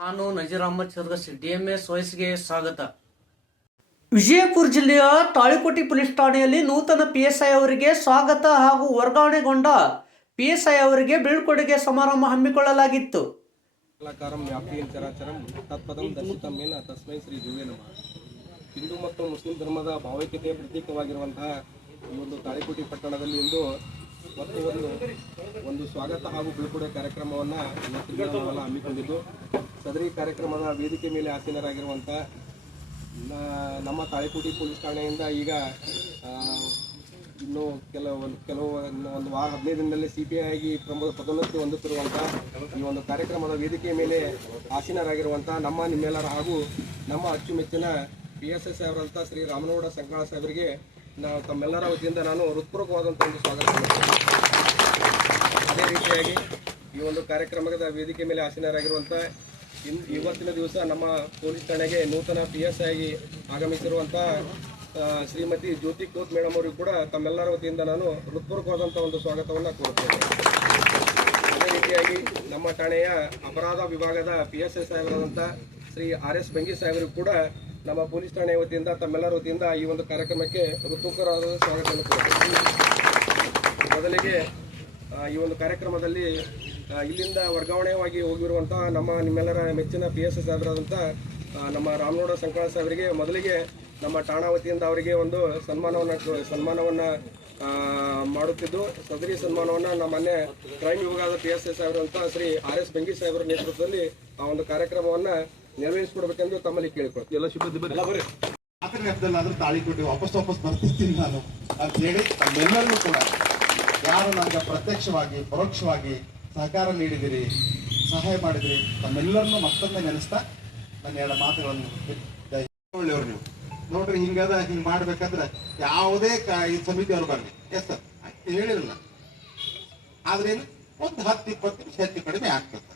ನಾನು Nazeer D M S ವಯಸ್ಸಿಗೆ ಸ್ವಾಗತ. ವಿಜಯಪುರ ಜಿಲ್ಲೆಯ ತಾಳಿಕೋಟಿ ಪೊಲೀಸ್ ಠಾಣೆಯಲ್ಲಿ ನೂತನ ಪಿಎಸ್ಐ ಅವರಿಗೆ ಸ್ವಾಗತ ಹಾಗೂ ವರ್ಗಾವಣೆಗೊಂಡ ಪಿಎಸ್ಐ ಅವರಿಗೆ ಬೀಳ್ಕೊಡುಗೆ ಸಮಾರಂಭ ಹಮ್ಮಿಕೊಳ್ಳಲಾಗಿತ್ತು. ಹಿಂದೂ ಮತ್ತು ಮುಸ್ಲಿಂ ಧರ್ಮದ ಭಾವೈಕ್ಯತೆಯ ಪ್ರತೀಕವಾಗಿರುವಂತಹ ಈ ಒಂದು ತಾಳಿಕೋಟಿ ಪಟ್ಟಣದಲ್ಲಿ ಇಂದು ಮತ್ತು ಒಂದು ಒಂದು ಸ್ವಾಗತ ಹಾಗೂ ಬಿಳುಕುಡೆ ಕಾರ್ಯಕ್ರಮವನ್ನು ಇವತ್ತು ಹಮ್ಮಿಕೊಂಡಿದ್ದು, ಸದರಿ ಕಾರ್ಯಕ್ರಮದ ವೇದಿಕೆ ಮೇಲೆ ಆಸೀನರಾಗಿರುವಂಥ ನಮ್ಮ ತಾಳಿಕೋಟಿ ಪೊಲೀಸ್ ಠಾಣೆಯಿಂದ ಈಗ ಇನ್ನು ಕೆಲವು ಕೆಲವು ಒಂದು ವಾರ, ಹದಿನೈದು ದಿನದಲ್ಲಿ ಸಿ ಪಿ ಐ ಆಗಿ ಪ್ರಮುಖ ಪದೋನ್ನತಿ ಹೊಂದುತ್ತಿರುವಂಥ ಈ ಒಂದು ಕಾರ್ಯಕ್ರಮದ ವೇದಿಕೆಯ ಮೇಲೆ ಆಸೀನರಾಗಿರುವಂಥ ನಮ್ಮ ನಿಮ್ಮೆಲ್ಲರ ಹಾಗೂ ನಮ್ಮ ಅಚ್ಚುಮೆಚ್ಚಿನ ಪಿ ಎಸ್ ಎಸ್ ಅವರಂಥ ಶ್ರೀ ರಾಮನಗೌಡ ಸಂಕಾಳ ಸಾಹೇಬರಿಗೆ ನಾವು ತಮ್ಮೆಲ್ಲರ ವತಿಯಿಂದ ನಾನು ಹೃತ್ಪೂರ್ವಕವಾದಂಥ ಒಂದು ಸ್ವಾಗತ ಅದೇ ರೀತಿಯಾಗಿ ಈ ಒಂದು ಕಾರ್ಯಕ್ರಮದ ವೇದಿಕೆ ಮೇಲೆ ಆಸೀನರಾಗಿರುವಂಥ ಇನ್ ಇವತ್ತಿನ ದಿವಸ ನಮ್ಮ ಪೊಲೀಸ್ ಠಾಣೆಗೆ ನೂತನ ಪಿ ಎಸ್ ಆಗಿ ಆಗಮಿಸಿರುವಂಥ ಶ್ರೀಮತಿ ಜ್ಯೋತಿ ಕೋತ್ ಮೇಡಮ್ ಅವರಿಗೂ ಕೂಡ ತಮ್ಮೆಲ್ಲರ ವತಿಯಿಂದ ನಾನು ಹೃತ್ಪೂರ್ವಕವಾದಂಥ ಒಂದು ಸ್ವಾಗತವನ್ನು ಕೋರುತ್ತೇನೆ. ಅದೇ ರೀತಿಯಾಗಿ ನಮ್ಮ ಠಾಣೆಯ ಅಪರಾಧ ವಿಭಾಗದ ಪಿ ಎಸ್ ಎಸ್ ಸಾಹೇಬರಾದಂಥ ಶ್ರೀ ಆರ್ ಎಸ್ ಬೆಂಗಿ ಸಾಹೇಬರಿಗೂ ಕೂಡ ನಮ್ಮ ಪೊಲೀಸ್ ಠಾಣೆ ವತಿಯಿಂದ, ತಮ್ಮೆಲ್ಲರ ವತಿಯಿಂದ ಈ ಒಂದು ಕಾರ್ಯಕ್ರಮಕ್ಕೆ ಋತುಕರಾದ ಸ್ವಾಗತವನ್ನು ಮೊದಲಿಗೆ ಈ ಒಂದು ಕಾರ್ಯಕ್ರಮದಲ್ಲಿ ಇಲ್ಲಿಂದ ವರ್ಗಾವಣೆಯಾಗಿ ಹೋಗಿರುವಂತಹ ನಮ್ಮ ನಿಮ್ಮೆಲ್ಲರ ಮೆಚ್ಚಿನ ಪಿ ಎಸ್ ಎಸ್ ನಮ್ಮ ರಾಮನಗೌಡ ಸಂಕಳ ಸಾಹೇಬರಿಗೆ ಮೊದಲಿಗೆ ನಮ್ಮ ಠಾಣಾ ವತಿಯಿಂದ ಅವರಿಗೆ ಒಂದು ಸನ್ಮಾನವನ್ನು ಸನ್ಮಾನವನ್ನು ಮಾಡುತ್ತಿದ್ದು, ಸದರಿ ಸನ್ಮಾನವನ್ನು ನಮ್ಮ ಮೊನ್ನೆ ಕ್ರೈಮ್ ವಿಭಾಗದ P S S Shri R S Bengi ಸಾಹೇಬರ ನೇತೃತ್ವದಲ್ಲಿ ಆ ಒಂದು ಕಾರ್ಯಕ್ರಮವನ್ನು ನೆರವೇರಿಸಿಕೊಡ್ಬೇಕೆಂದು ತಮ್ಮಲ್ಲಿ ಕೇಳಿಕೊಳ್ತೀವಿ ಎಲ್ಲ ಸಿಬ್ಬಂದಿ ರಾತ್ರಿ ನೆಪದಲ್ಲಾದ್ರೂ ತಾಳಿ ಕೊಟ್ಟು ವಾಪಸ್ ವಾಪಸ್ ಬರ್ತಿರ್ತೀನಿ ನಾನು ಅಂತ ಹೇಳಿ ತಮ್ಮೆಲ್ಲರಿಗೂ ಕೂಡ ಯಾರು ನನಗೆ ಪ್ರತ್ಯಕ್ಷವಾಗಿ ಪರೋಕ್ಷವಾಗಿ ಸಹಕಾರ ನೀಡಿದಿರಿ ಸಹಾಯ ಮಾಡಿದಿರಿ ತಮ್ಮೆಲ್ಲರನ್ನು ಮತ್ತೊಮ್ಮೆ ನೆನೆಸ್ತಾ ನನ್ನ ಎರಡು ಮಾತುಗಳನ್ನು ಒಳ್ಳೆಯವ್ರು ನೀವು. ನೋಡ್ರಿ ಹಿಂಗದ ಹಿಂಗೆ ಮಾಡ್ಬೇಕಾದ್ರೆ ಯಾವುದೇ ಕಾಯಿ ಸಮಿತಿ ಅವರು ಬರಲಿ. ಎಸ್ ಸರ್ ಹೇಳಿರಲ್ಲ. ಆದ್ರೇನು ಒಂದು ಹತ್ತು ಇಪ್ಪತ್ತು ನಿಮಿಷ ಹೆಚ್ಚು ಕಡಿಮೆ ಆಗ್ತದೆ.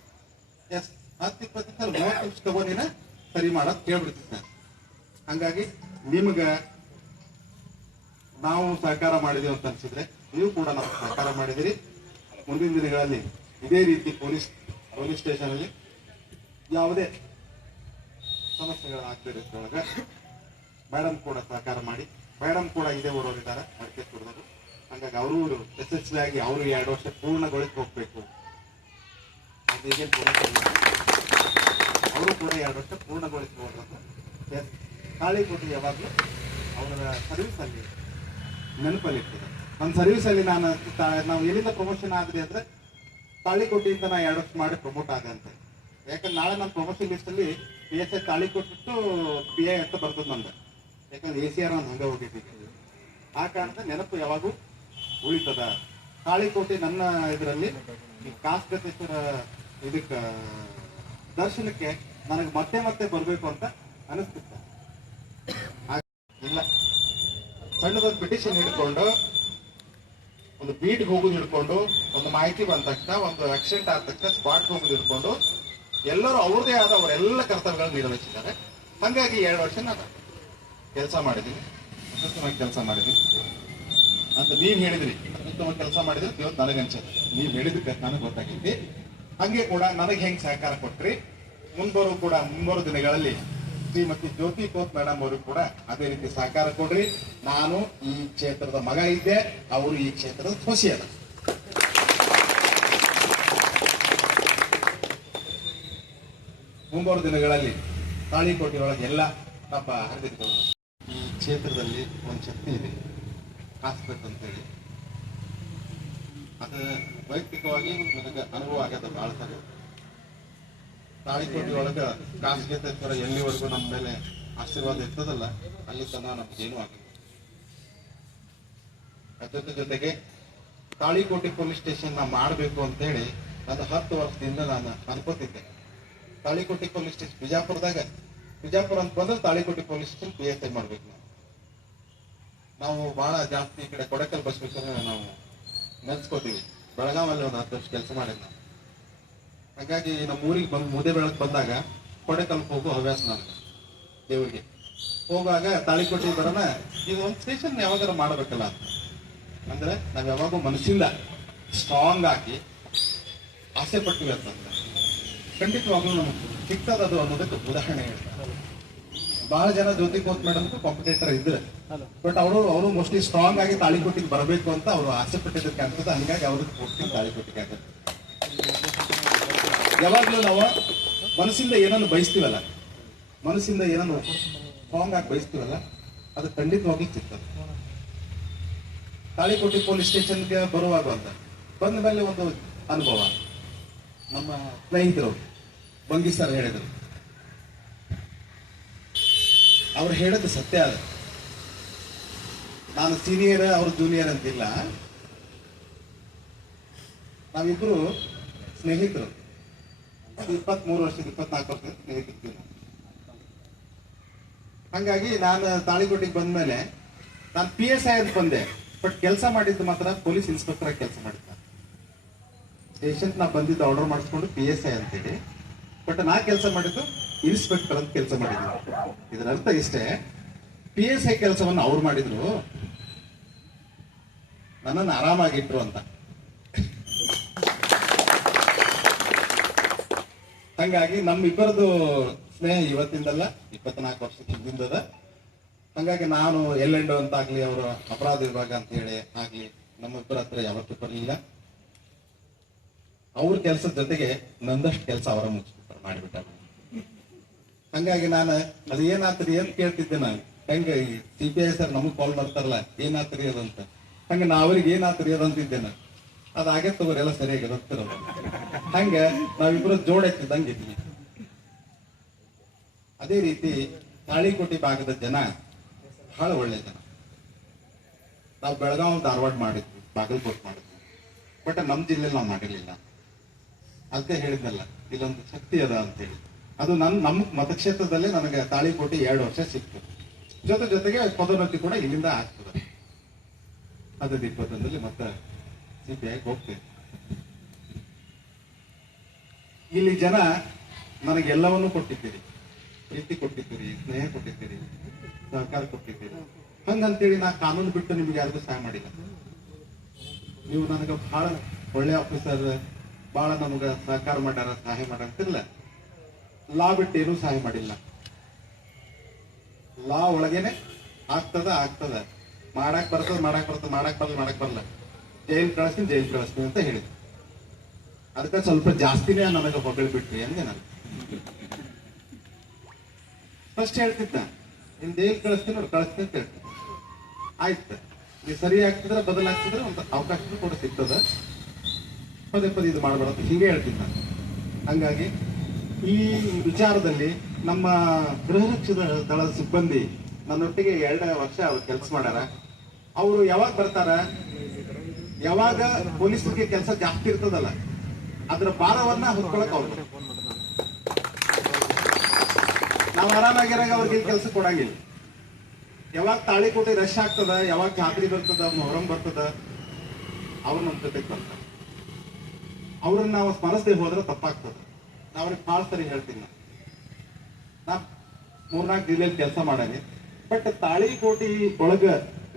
ಎಸ್ ಹತ್ತು ಇಪ್ಪತ್ತು ಮೂವತ್ತು ನಿಮಿಷ ತಗೊಂಡಿನ ಸರಿ ಮಾಡೋದು ಕೇಳ್ಬಿಡ್ತೀನಿ ಹಾಗಾಗಿ ನಿಮ್ಗ ನಾವು ಸಹಕಾರ ಮಾಡಿದೀವಿ ಅಂತ ಅನ್ಸಿದ್ರೆ ನೀವು ಕೂಡ ನಾವು ಸಹಕಾರ ಮಾಡಿದಿರಿ. ಮುಂದಿನ ದಿನಗಳಲ್ಲಿ ಇದೇ ರೀತಿ ಪೊಲೀಸ್ ಪೊಲೀಸ್ ಸ್ಟೇಷನ್ ಅಲ್ಲಿ ಯಾವುದೇ ಸಮಸ್ಯೆಗಳಾಗ್ತಿರೋದ್ರೊಳಗೆ ಮೇಡಮ್ ಕೂಡ ಸಹಕಾರ ಮಾಡಿ. ಮೇಡಮ್ ಕೂಡ ಇದೇ ಊರವರಿದ್ದಾರೆ ಕುಡಿದವರು ಹಂಗಾಗಿ ಅವರು ಯಶಸ್ವಿ ಆಗಿ ಅವರು ಎರಡು ವರ್ಷ ಪೂರ್ಣಗೊಳಿಸಿ ಹೋಗ್ಬೇಕು ಅದೇನು ಅವರು ಕೂಡ ಎರಡು ವರ್ಷ ಪೂರ್ಣಗೊಳಿಸಿ ಕಾಳಿಕೋಟೆ ಯಾವಾಗಲೂ ಅವರ ಸರ್ವಿಸ್ ಅಲ್ಲಿ ನೆನಪಲ್ಲಿ ಇರ್ತದೆ ನನ್ನ ಸರ್ವಿಸ್ ಅಲ್ಲಿ ನಾನು ನಾವು ಎಲ್ಲಿಂದ ಪ್ರಮೋಷನ್ ಆಗಿದೆ ಅಂದ್ರೆ ತಾಳಿಕೋಟೆಯಿಂದ ನಾ ಎರಡು ವರ್ಷ ಮಾಡಿ ಪ್ರಮೋಟ್ ಆದೆ ಅಂತ. ಯಾಕಂದ್ರೆ ನಾಳೆ ನನ್ನ ಪ್ರಮೋಷನ್ ಲಿಸ್ಟ್ ಅಲ್ಲಿ P S I Talikote P I ಅಂತ ಬರ್ತದೆ ನಂದು ಯಾಕಂದ್ರೆ ಎ ಸಿ ಆರ್ ಅನ್ನ ಹಂಗೆ ಹೋಗಿದ್ದೀನಿ ಆ ಕಾರಣದ ನೆನಪು ಯಾವಾಗೂ ಉಳಿತದ. ತಾಳಿಕೋಟೆ ನನ್ನ ಇದರಲ್ಲಿ ಈ ಕಾಸ್ಗತೇಶ್ವರ ಇದಕ್ಕೆ ದರ್ಶನಕ್ಕೆ ನನಗೆ ಮತ್ತೆ ಮತ್ತೆ ಬರಬೇಕು ಅಂತ ಅನಿಸ್ತಿತ್ತು. ಇಲ್ಲ. ಸಣ್ಣದೊಂದು ಪಿಟಿಷನ್ ಹಿಡ್ಕೊಂಡು, ಒಂದು ಬೀಟ್ ಹೋಗೋದು ಹಿಡ್ಕೊಂಡು, ಒಂದು ಮಾಹಿತಿ ಬಂದ ತಕ್ಷಣ, ಒಂದು ಆಕ್ಸಿಡೆಂಟ್ ಆದ ತಕ್ಷಣ ಸ್ಪಾಟ್ ಹೋಗೋದು ಹಿಡ್ಕೊಂಡು, ಎಲ್ಲರೂ ಅವ್ರದೇ ಆದ ಅವರೆಲ್ಲ ಕರ್ತವ್ಯಗಳನ್ನು ನಿರ್ವಹಿಸಿದ್ದಾರೆ. ಹಾಗಾಗಿ ಎರಡು ವರ್ಷ ನಾನು ಕೆಲಸ ಮಾಡಿದ್ದೀನಿ. ಅತ್ಯುತ್ತಮವಾಗಿ ಕೆಲಸ ಮಾಡಿದ್ದೀನಿ. ಅಂತ ನೀವು ಹೇಳಿದ್ರಿ. ಅತ್ಯುತ್ತಮ ಕೆಲಸ ಮಾಡಿದ್ರೆ ಇವತ್ತು ನನಗನ್ಸುತ್ತೆ. ನೀವು ಹೇಳಿದಕ್ಕೆ ನನಗೆ ಗೊತ್ತಾಗೈತಿ. ಹಂಗೆ ಕೂಡ ನನಗೆ ಹೆಂಗ್ ಸಹಕಾರ ಕೊಟ್ರಿ? ಮುಂಬರು ಕೂಡ ಮುಂಬರು ದಿನಗಳಲ್ಲಿ ಶ್ರೀಮತಿ ಜ್ಯೋತಿ ಕೋತ್ ಮೇಡಮ್ ಅವರು ಕೂಡ ಅದೇ ರೀತಿ ಸಹಕಾರ ಕೊಡ್ರಿ. ನಾನು ಈ ಕ್ಷೇತ್ರದ ಮಗ ಇದ್ದೆ, ಅವರು ಈ ಕ್ಷೇತ್ರದ ಖುಷಿ ಅದ ಮುಂಬರು ದಿನಗಳಲ್ಲಿ ತಾಳಿಕೋಟೆ ಒಳಗೆಲ್ಲ ಹಬ್ಬ ಹರಿದಿತ್ತು ಈ ಕ್ಷೇತ್ರದಲ್ಲಿ ಒಂದು ಶಕ್ತಿ ಇದೆ. ಹಾಸ್ಬೇಕಂತೇಳಿ ಅದು ವೈಯಕ್ತಿಕವಾಗಿ ನನಗೆ ಅನುಭವ ಆಗ್ಯದ ಭಾಳ ಸರಿ ತಾಳಿಕೋಟೆ ಒಳಗ ತರ ಎಲ್ಲಿವರೆಗೂ ನಮ್ಮ ಮೇಲೆ ಆಶೀರ್ವಾದ ಇರ್ತದಲ್ಲ ಅಲ್ಲಿ ತನಕ ನಮ್ಗೇನು ಆಗಿದೆ ಅದ್ರ ಜೊತೆಗೆ ತಾಳಿಕೋಟೆ ಪೊಲೀಸ್ ಸ್ಟೇಷನ್ ನಾ ಮಾಡಬೇಕು ಅಂತೇಳಿ ನಾನು ಹತ್ತು ವರ್ಷದಿಂದ ನಾನು ಅನ್ಕೋತಿದ್ದೆ ತಾಳಿಕೋಟೆ ಪೊಲೀಸ್ ಸ್ಟೇಷನ್ ಬಿಜಾಪುರದಾಗ ಬಿಜಾಪುರ ಅಂತ ಬಂದ್ರೆ Talikote police station P S I ಮಾಡ್ಬೇಕು ನಾವು ನಾವು ಬಹಳ ಜಾಸ್ತಿ ಈ ಕಡೆ ಕೊಡಕಲ್ ಬಸ್ಬೇಕಂದ್ರೆ ನಾವು ನೆನ್ಸ್ಕೋತೀವಿ. ಬೆಳಗಾವಲ್ಲಿ ಒಂದು ಹತ್ತು ವರ್ಷ ಕೆಲಸ ಮಾಡಿದ್ ನಾನು ಹಾಗಾಗಿ ನಮ್ಮ ಊರಿಗೆ ಬಂದು ಮುದೆ ಬೆಳಕ್ ಬಂದಾಗ ಕೊಡೆಕಲ್ಕ್ ಹೋಗೋ ಹವ್ಯಾಸ ನಾನು ದೇವರಿಗೆ. ಹೋಗುವಾಗ ತಾಳಿಕೋಟೆ ಬರೋಣ, ಇದು ಒಂದು ಸ್ಟೇಷನ್ ಯಾವಾಗಾರ ಮಾಡಬೇಕಲ್ಲ ಅಂತ. ಅಂದರೆ ನಾವು ಯಾವಾಗೂ ಮನಸ್ಸಿಂದ ಸ್ಟ್ರಾಂಗ್ ಆಗಿ ಆಸೆ ಪಟ್ಟಿವಿ ಅಂತಂದ್ರೆ ಖಂಡಿತವಾಗ್ಲೂ ನಮಗೆ ಸಿಗ್ತದದು ಅನ್ನೋದಕ್ಕೆ ಉದಾಹರಣೆ ಹೇಳ್ತಾರೆ ಬಹಳ ಜನ ಜ್ಯೋತಿ ಕೋತ್ ಮೇಡಮ್ ಕಾಂಪಿಟೇಟರ್ ಇದ್ರೆ. ಬಟ್ ಅವರು ಅವರು ಮೋಸ್ಟ್ಲಿ ಸ್ಟ್ರಾಂಗ್ ಆಗಿ ತಾಳಿಕೋಟಿಗೆ ಬರಬೇಕು ಅಂತ ಅವರು ಆಸೆ ಪಟ್ಟಿದ್ದಕ್ಕೆ ಆಗ್ತದೆ ಹಂಗಾಗಿ ಅವ್ರಿಗೆ ತಾಳಿ ತಾಳಿಕೋಟಿಗೆ ಆಗ್ತದೆ ಯಾವಾಗ್ಲೂ ನಾವು ಮನಸ್ಸಿಂದ ಏನನ್ನು ಬಯಸ್ತೀವಲ್ಲ? ಮನಸ್ಸಿಂದ ಏನನ್ನು ಸ್ಟ್ರಾಂಗ್ ಆಗಿ ಬಯಸ್ತೀವಲ್ಲ? ಅದು ಖಂಡಿತವಾಗ್ಲೂ ಸಿಗ್ತದೆ. ತಾಳಿಕೋಟೆ ಪೊಲೀಸ್ ಸ್ಟೇಷನ್ಗೆ ಬರುವಾಗ ಅಂತ ಬಂದ ಮೇಲೆ ಒಂದು ಅನುಭವ. ನಮ್ಮ ಸ್ನೇಹಿತರು ಬಂಗಿ ಸರ್ ಹೇಳಿದರು. ಅವ್ರು ಹೇಳೋದು ಸತ್ಯ ಅದು. ನಾನು ಸೀನಿಯರ್ ಅವ್ರ ಜೂನಿಯರ್ ಅಂತಿಲ್ಲ. ನಾವಿಬ್ರು ಸ್ನೇಹಿತರು. ಇಪ್ಪತ್ಮೂರು ವರ್ಷದ ಇಪ್ಪತ್ನಾಲ್ಕು ವರ್ಷದ ಸ್ನೇಹಿತರು ಹಂಗಾಗಿ ನಾನು ತಾಳಿಕೋಟಿಗೆ ಬಂದ್ಮೇಲೆ ನಾನು ಪಿ ಎಸ್ ಐ ಅಂತ ಬಂದೆ. ಬಟ್ ಕೆಲಸ ಮಾಡಿದ್ದು ಮಾತ್ರ ಪೊಲೀಸ್ ಇನ್ಸ್ಪೆಕ್ಟರ್ ಆಗಿ ಕೆಲಸ ಮಾಡಿದ್ದೆ ಸ್ಟೇಷನ್ ನಾ ಬಂದಿದ್ದು ಆರ್ಡರ್ ಮಾಡಿಸ್ಕೊಂಡು ಪಿ ಎಸ್ ಐ ಅಂತೇಳಿ. ಬಟ್ ನಾ ಕೆಲಸ ಮಾಡಿದ್ದು ಇನ್ಸ್ಪೆಕ್ಟರ್ ಅಂತ ಕೆಲಸ ಮಾಡಿದ್ರು. ಇದರ ಅರ್ಥ ಇಷ್ಟೇ ಪಿ ಎಸ್ ಐ ಕೆಲಸವನ್ನು ಅವ್ರು ಮಾಡಿದ್ರು. ನನ್ನನ್ನು ಆರಾಮಾಗಿಟ್ರು ಅಂತ. ಹಂಗಾಗಿ ನಮ್ಮಿಬ್ಬರದು ಸ್ನೇಹ ಇವತ್ತಿಂದಲ್ಲ, ಇಪ್ಪತ್ನಾಲ್ಕು ವರ್ಷದ ಹಿಂದಿಂದದ ಹಂಗಾಗಿ ನಾನು ಎಲ್ಲೆಂಡು ಅಂತ ಆಗ್ಲಿ ಅವರು ಅಪರಾಧ ವಿಭಾಗ ಅಂತ ಹೇಳಿ ಆಗ್ಲಿ, ನಮ್ಮಿಬ್ಬರ ಹತ್ರ ಯಾವತ್ತೂ ಬರಲಿಲ್ಲ. ಅವ್ರ ಕೆಲಸದ ಜೊತೆಗೆ ನಂದಷ್ಟು ಕೆಲಸ ಅವರ ಮುಚ್ಚಿ ಮಾಡಿಬಿಟ್ಟಾರ ಹಂಗಾಗಿ ನಾನು ಅದು ಏನಾತ್ರಿ ಅಂತ ಕೇಳ್ತಿದ್ದೆ ನಾನು? ಹೆಂಗ ಸಿ ಪಿ ಐ ಸರ್ ನಮಗ್ ಕಾಲ್ ಮಾಡ್ತಾರಲ್ಲ ಏನಾತ್ರಿ ಅದಂತ ಹಂಗ ನಾ ಅವ್ರಿಗೆ ಏನಾತ್ರಿ ಅದಂತಿದ್ದೆ ನಾನು. ಅದ ಹಾಗೆ ತಗೋರಿ ಎಲ್ಲ ಸರಿಯಾಗಿ ಇರುತ್ತಿರೋದು ಹಂಗೆ ನಾವಿಬ್ರು ಜೋಡೆತ್ತಿದ್ದಂಗೆ ಇದ್ವಿ ಅದೇ ರೀತಿ ತಾಳಿಕೋಟಿ ಭಾಗದ ಜನ ಬಹಳ ಒಳ್ಳೆ ಜನ. ನಾವು ಬೆಳಗಾವ್ ಧಾರವಾಡ ಮಾಡಿದ್ವಿ, ಬಾಗಲಕೋಟ್ ಮಾಡಿದ್ವಿ. ಬಟ್ ನಮ್ ಜಿಲ್ಲೆಲಿ ನಾವು ಮಾಡಿರ್ಲಿಲ್ಲ. ಅದಕ್ಕೆ ಹೇಳಿದ್ನಲ್ಲ, ಇಲ್ಲೊಂದು ಶಕ್ತಿ ಅದ ಅಂತ ಹೇಳಿ. ಅದು ನನ್ನ ನಮ್ಮ ಮತಕ್ಷೇತ್ರದಲ್ಲೇ ನನಗೆ ತಾಳಿಕೋಟೆ ಎರಡು ವರ್ಷ ಸಿಕ್ತು. ಜೊತೆ ಜೊತೆಗೆ ಪದೋನ್ನತಿ ಕೂಡ ಇಲ್ಲಿಂದ ಆಗ್ತದೆ. ಅದು ಇಪ್ಪತ್ತೊಂದಲ್ಲಿ ಮತ್ತೆ ಸಿ ಪಿ ಐ ಹೋಗ್ತೇನೆ. ಇಲ್ಲಿ ಜನ ನನಗೆಲ್ಲವನ್ನೂ ಕೊಟ್ಟಿದ್ದೀರಿ. ಪ್ರೀತಿ ಕೊಟ್ಟಿದ್ದೀರಿ, ಸ್ನೇಹ ಕೊಟ್ಟಿದ್ದೀರಿ, ಸಹಕಾರ ಕೊಟ್ಟಿದ್ದೀರಿ. ಹಂಗಂತೇಳಿ ನಾ ಕಾನೂನು ಬಿಟ್ಟು ನಿಮ್ಗೆ ಯಾರಿಗೂ ಸಹಾಯ ಮಾಡಿಲ್ಲ. ನೀವು ನನಗೆ ಬಹಳ ಒಳ್ಳೆ ಆಫೀಸರ್ ಬಹಳ ನಮಗ ಸಹಕಾರ ಮಾಡ್ಯಾರ, ಸಹಾಯ ಮಾಡ್ಯಾರ ಅಂತಿಲ್ಲ. ಲಾ ಬಿಟ್ಟೇನು ಸಹಾಯ ಮಾಡಿಲ್ಲ. ಲಾ ಒಳಗೇನೆ ಆಗ್ತದ ಆಗ್ತದ. ಮಾಡಕ್ ಬರ್ತದ ಮಾಡಕ್ ಬರ್ತದ, ಮಾಡಕ್ ಬರಲ್ಲ ಮಾಡಕ್ ಬರಲ್ಲ. ಜೈಲ್ ಕಳಿಸ್ತೀನಿ ಜೈಲ್ ಕಳಿಸ್ತೀನಿ ಅಂತ ಹೇಳಿದ್ರು ಅದಕ್ಕೆ ಸ್ವಲ್ಪ ಜಾಸ್ತಿನೇ ನನಗೆ ಹೊಗಳ ಬಿಟ್ರಿ ಅಂದೆ ನಾನು. ಫಸ್ಟ್ ಹೇಳ್ತಿದ್ದ, ನಿನ್ ಜೈಲ್ ಕಳಿಸ್ತೀನಿ ಅವ್ರು ಕಳಿಸ್ತೀನಿ ಅಂತ ಹೇಳ್ತೀನಿ ಆಯ್ತು. ನೀವು ಸರಿ ಆಗ್ತಿದ್ರೆ ಬದಲಾಗ್ತಿದ್ರೆ ಒಂದು ಅವಕಾಶ ಕೂಡ ಸಿಗ್ತದ. ಪದೇ ಪದೇ ಇದು ಮಾಡಬಾರ್ದು ಹಿಂಗೆ ಹೇಳ್ತೀನಿ ನಾನು ಹಂಗಾಗಿ ಈ ವಿಚಾರದಲ್ಲಿ ನಮ್ಮ ಗೃಹ ರಕ್ಷದ ದಳದ ಸಿಬ್ಬಂದಿ ನನ್ನೊಟ್ಟಿಗೆ ಎರಡನೇ ವರ್ಷ ಅವ್ರು ಕೆಲಸ ಮಾಡ್ಯಾರ. ಅವರು ಯಾವಾಗ ಬರ್ತಾರ? ಯಾವಾಗ ಪೊಲೀಸರಿಗೆ ಕೆಲಸ ಜಾಸ್ತಿ ಇರ್ತದಲ್ಲ, ಅದರ ಭಾರವನ್ನ ಹೊತ್ಕೊಳಕ್ ಅವ್ರು. ನಾವು ಆರಾಮಾಗಿರಾಗ ಅವ್ರಿಗೆ ಕೆಲಸ ಕೊಡಂಗಿಲ್ಲ. ಯಾವಾಗ ತಾಳಿಕೋಟೆ ರಶ್ ಆಗ್ತದ, ಯಾವಾಗ ಜಾತ್ರೆ ಬರ್ತದ, ಮೊಹರಂ ಬರ್ತದ, ಅವ್ರು ನಮ್ಮ ಜೊತೆಗೆ ಬರ್ತಾರೆ. ಅವ್ರನ್ನ ನಾವು ಸ್ಮರಿಸದೆ ಹೋದ್ರೆ ತಪ್ಪಾಗ್ತದೆ. ನಾ ಅವ್ರಿಗೆ ಭಾಳ ಸರಿ ಹೇಳ್ತೀನಿ. ನಾ ಮೂರ್ನಾಲ್ಕು ಜಿಲ್ಲೆಯಲ್ಲಿ ಕೆಲಸ ಮಾಡೇನಿ. ಬಟ್ ತಾಳಿಕೋಟಿ ಒಳಗ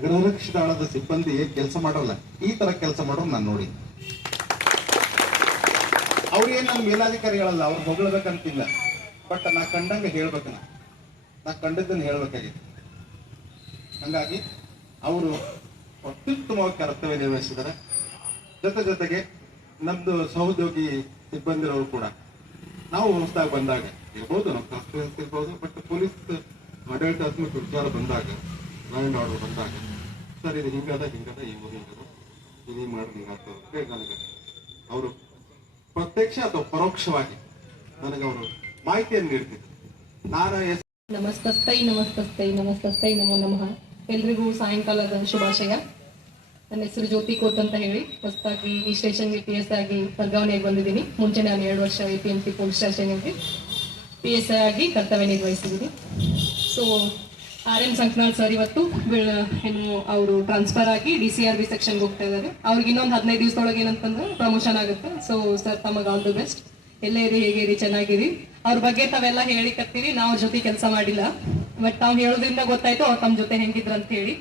ಗೃಹರಕ್ಷ ದಳದ ಸಿಬ್ಬಂದಿ ಕೆಲಸ ಮಾಡೋಲ್ಲ. ಈ ತರ ಕೆಲಸ ಮಾಡೋರು ನಾನು ನೋಡಿ ಅವ್ರೇನು ನಮ್ಮ ಮೇಲಾಧಿಕಾರಿ ಮೇಲಾಧಿಕಾರಿಗಳಲ್ಲ ಅವ್ರು ಹೊಗಳಬೇಕಂತಿಲ್ಲ. ಬಟ್ ನಾ ಕಂಡಂಗೆ ಹೇಳ್ಬೇಕು ನಾ. ನಾ ಕಂಡದ್ದನ್ನು ಹೇಳ್ಬೇಕಾಗಿತ್ತು. ಹಂಗಾಗಿ ಅವರು ಅತ್ಯುತ್ತಮವಾಗಿ ಕರ್ತವ್ಯ ನಿರ್ವಹಿಸಿದ್ದಾರೆ ಜೊತೆ ಜೊತೆಗೆ ನಮ್ದು ಸಹೋದ್ಯೋಗಿ ಸಿಬ್ಬಂದಿರೋರು ಕೂಡ. ನಾವು ಹೊಸದಾಗಿ ಬಂದಾಗ ಇರ್ಬೋದು ನಮ್ಮ ಕಾನ್ಸ್ಟಿಟ್ಯೂನ್ಸ್ ಇರ್ಬೋದು ಬಟ್ ಪೊಲೀಸ್ ಆಡಳಿತಾತ್ಮಕ ವಿಚಾರ ಬಂದಾಗ ಲ್ಯಾಂಡ್ ಆರ್ಡರ್ ಬಂದಾಗ, ಸರ್, ಇದು ಹಿಂಗದ ಹಿಂಗದ ಮೂರು ಹಿಂಗದ, ಇದು ಹಿಂಗ್ ಹೇಳಿ ನನಗೆ. ಅವರು ಪ್ರತ್ಯಕ್ಷ ಅಥವಾ ಪರೋಕ್ಷವಾಗಿ ನನಗೆ ಅವರು ಮಾಹಿತಿಯನ್ನು ನೀಡ್ತಿದ್ರು. ನಾನು ಎಸ್ ನಮಸ್ತಸ್ತೈ ನಮಸ್ತಸ್ತೈ ನಮಸ್ತಸ್ತೈ ನಮೋ ನಮಃ. ಎಲ್ರಿಗೂ ಸಾಯಂಕಾಲದ ಶುಭಾಶಯ. ನನ್ನ ಹೆಸರು ಜ್ಯೋತಿ ಕೋಟ್ ಅಂತ ಹೇಳಿ. ಹೊಸದಾಗಿ ಈ ಸ್ಟೇಷನ್ಗೆ ಪಿ ಎಸ್ ಆಗಿ ವರ್ಗಾವಣೆಗೆ ಬಂದಿದ್ದೀನಿ. ಮುಂಚೆ ನಾನು ಎರಡು ವರ್ಷ A P M C police ಸ್ಟೇಷನ್ಗೆ ಪಿ ಎಸ್ ಆಗಿ ಕರ್ತವ್ಯ ನಿರ್ವಹಿಸಿದ್ದೀನಿ. So R M Sankanal sir ಇವತ್ತು ಏನು ಅವರು ಟ್ರಾನ್ಸ್ಫರ್ ಆಗಿ ಡಿ ಸಿ ಆರ್ ಬಿ ಸೆಕ್ಷನ್ಗೆ ಹೋಗ್ತಾ ಇದ್ದಾರೆ. ಅವ್ರಿಗೆ ಇನ್ನೊಂದು ಹದಿನೈದು ದಿವಸದೊಳಗೆ ಏನಂತಂದ್ರೆ ಪ್ರಮೋಷನ್ ಆಗುತ್ತೆ. ಸೊ ಸರ್ ತಮಗೆ ಆಲ್ ದಿ ಬೆಸ್ಟ್ ಎಲ್ಲೇ ಇರಿ, ಹೇಗೆ ಇರಿ, ಚೆನ್ನಾಗಿರಿ. ಅವ್ರ ಬಗ್ಗೆ ತಾವೆಲ್ಲ ಹೇಳಿಕತ್ತೀರಿ ನಾವು ಜೊತೆ ಕೆಲಸ ಮಾಡಿಲ್ಲ. ಬಟ್ ತಾವು ಹೇಳೋದ್ರಿಂದ ಗೊತ್ತಾಯ್ತು, ಅವ್ರು ತಮ್ಮ ಜೊತೆ ಹೆಂಗಿದ್ರು ಅಂತ ಹೇಳಿ.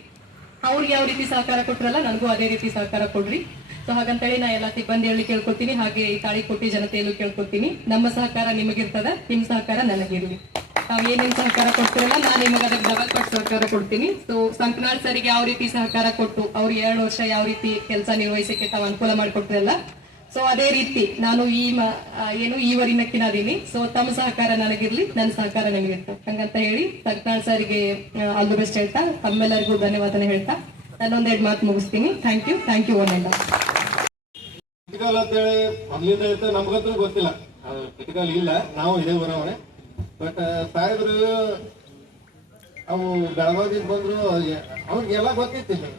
ಅವ್ರಿಗೆ ಯಾವ ರೀತಿ ಸಹಕಾರ ಕೊಟ್ರಲ್ಲ, ನನಗೂ ಅದೇ ರೀತಿ ಸಹಕಾರ ಕೊಡ್ರಿ. ಸೊ ಹಾಗಂತೇಳಿ ನಾ ಎಲ್ಲ ಸಿಬ್ಬಂದಿಯಲ್ಲಿ ಕೇಳ್ಕೊತೀನಿ ಹಾಗೆ ಈ ತಾಳಿ ಕೊಟ್ಟಿ ಜನತೆಯಲ್ಲೂ ಕೇಳ್ಕೊತೀನಿ ನಮ್ಮ ಸಹಕಾರ ನಿಮಗಿರ್ತದ, ನಿಮ್ ಸಹಕಾರ ನನಗಿರ್ಲಿ. ತಾವ್ ಏನೇನ್ ಸಹಕಾರ ಕೊಡ್ತಿರಲ್ಲ, ನಾನು ನಿಮಗೆ ಅದಕ್ಕೆ ಡಬಲ್ ಪಟ್ಟು ಸಹಕಾರ ಕೊಡ್ತೀನಿ. ಸೊ ಸಂಕನಾಳ್ ಸರಿಗೆ ಯಾವ ರೀತಿ ಸಹಕಾರ ಕೊಟ್ಟು, ಅವ್ರು ಎರಡು ವರ್ಷ ಯಾವ ರೀತಿ ಕೆಲಸ ನಿರ್ವಹಿಸಕ್ಕೆ ತಾವು ಅನುಕೂಲ ಮಾಡಿಕೊಟ್ರಲ್ಲ ಸೊ ಅದೇ ರೀತಿ ನಾನು ಈ ಏನು ಈವರಿನ ಅದೀನಿ ಸೊ ತಮ್ಮ ಸಹಕಾರ ನನಗಿರ್ಲಿ, ನನ್ನ ಸಹಕಾರ ನನಗಿತ್ತು ಹಂಗಂತ ಹೇಳಿ ತಗ್ನಾಳ್ ಸರ್ಗೆ ಆಲ್ ದಿ ಬೆಸ್ಟ್ ಹೇಳ್ತಾ, ತಮ್ಮೆಲ್ಲರಿಗೂ ಧನ್ಯವಾದನೆ ಹೇಳ್ತಾ, ನಾನೊಂದೆರಡು ಮಾತು ಮುಗಿಸ್ತೀನಿ. Thank you thank you one ಎಲ್ಲ ಕ್ರಿಟಿಕಲ್ ಅಂತೇಳಿ ಮೊದಲಿಂದ ಇರ್ತದೆ ನಮ್ಗಂತೂ ಗೊತ್ತಿಲ್ಲ. ಕ್ರಿಟಿಕಲ್ ಇಲ್ಲ, ನಾವು ಇದೇ ಬರೋವರೆ ಬಟ್ ಸಾಹೇಬ್ರು, ಅವು ಬೆಳಗಾವಿ ಬಂದ್ರು ಅವ್ರಿಗೆಲ್ಲ ಗೊತ್ತಿತ್ತು.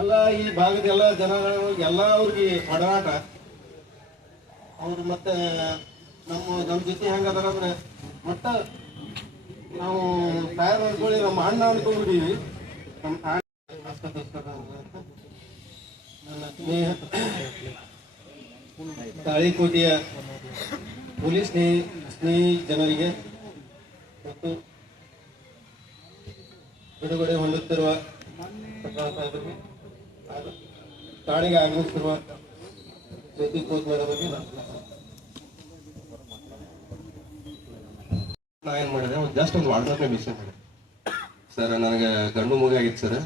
ಎಲ್ಲ ಈ ಭಾಗದ ಎಲ್ಲ ಜನಗಳು, ಎಲ್ಲ ಅವ್ರಿಗೆ ಒಡನಾಟ. ಅವ್ರು ಮತ್ತೆ ನಮ್ಮ ನಮ್ಮ ಜೊತೆ ಹೆಂಗದಾರ ಅಂದ್ರೆ ಮತ್ತೆ ನಾವು ಟೈರ್ ಅನ್ಕೊಳ್ಳಿ ನಮ್ಮ ಅಣ್ಣ ಅನ್ಕೊಂಡ್ಬಿಡೀವಿ ನಮ್ಮ ನನ್ನ ಸ್ನೇಹ ತಾಳಿಕೋಟೆಯ ಪೊಲೀಸ್ ಸ್ನೇಹಿ ಸ್ನೇಹಿ ಜನರಿಗೆ ಮತ್ತು ಬಿಡುಗಡೆ ಹೊಂದುತ್ತಿರುವ ಠಾಣೆಗೆ ಆಗಮಿಸಿರುವ ಏನು ಮಾಡಿದೆ? ಒಂದು ಜಸ್ಟ್ ಒಂದು ವಾಟ್ಸಪ್ನೇ ಮೆಸೇಜ್ ಮಾಡಿದೆ. ಸರ್, ನನಗೆ ಗಂಡು ಮಗು ಆಗಿತ್ತು ಸರ್.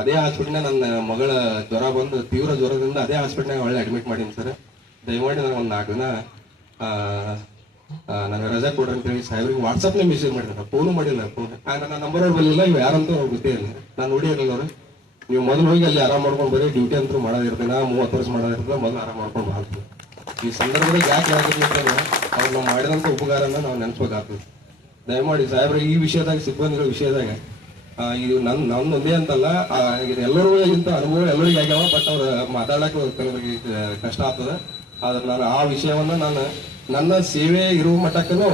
ಅದೇ ಹಾಸ್ಪಿಟ್ಲ್ನಾಗ ನನ್ನ ಮಗಳ ಜ್ವರ ಬಂದು ತೀವ್ರ ಜ್ವರದಿಂದ ಅದೇ ಹಾಸ್ಪಿಟ್ಲ್ನಾಗ ಒಳ್ಳೆ ಅಡ್ಮಿಟ್ ಮಾಡೀನಿ ಸರ್. ದಯಮಾಡಿ ನನಗೆ ಒಂದು ನಾಲ್ಕು ದಿನ ನನಗೆ ರಜಾ ಕೊಡ್ರಿ ಅಂತೇಳಿ ಸಾಹೇಬ್ರಿಗೆ ವಾಟ್ಸಪ್ನೇ ಮೆಸೇಜ್ ಮಾಡಿದ್ರೆ ಫೋನು ಮಾಡಿಲ್ಲ ಫೋನ್ ನನ್ನ ನಂಬರ್ ಬರಲಿಲ್ಲ ಇವು ಯಾರಂತೂ ಗೊತ್ತೇ ಇಲ್ಲ. ನಾನು ನೋಡಿ ಅವ್ರು ನೀವು ಮೊದಲು ಹೋಗಿ ಅಲ್ಲಿ ಆರಾಮ್ ಮಾಡ್ಕೊಂಡು ಬರೀ ಡ್ಯೂಟಿ ಅಂತೂ ಮಾಡೋದಿರ್ತೀನಿ. ಮೂವತ್ತು ವರ್ಷ ಮಾಡೋದಿರ್ತದೆ, ಮೊದಲು ಆರಾಮ್ ಮಾಡ್ಕೊಂಡು ಬಾಳ್ತೀವಿ ಈ ಸಂದರ್ಭದಾಗ ಯಾಕೆ ಅಂತಂದ್ರೆ ಅವ್ರು ನಾವು ಮಾಡಿದಂಥ ಉಪಕಾರನ ನಾವು ನೆನೆಸ್ಬೇಕಾಗ್ತದೆ. ದಯಮಾಡಿ ಸಾಹೇಬ್ರೆ, ಈ ವಿಷಯದಾಗ ಸಿಬ್ಬಂದಿಗಳ ವಿಷಯದಾಗ ಇದು ನನ್ ನನ್ನ ಒಂದೇ ಅಂತಲ್ಲ ಎಲ್ಲರೂ ಇಂಥ ಅನುಭವ ಎಲ್ಲರಿಗೂ ಆಗ್ಯಾವ ಬಟ್ ಅವ್ರು ಮಾತಾಡಕ್ಕೆ ಕಷ್ಟ ಆಗ್ತದೆ. ಆದ್ರೆ ನಾನು ಆ ವಿಷಯವನ್ನ ನಾನು, ನನ್ನ ಸೇವೆ ಇರುವ ಮಟ್ಟಕ್ಕೂ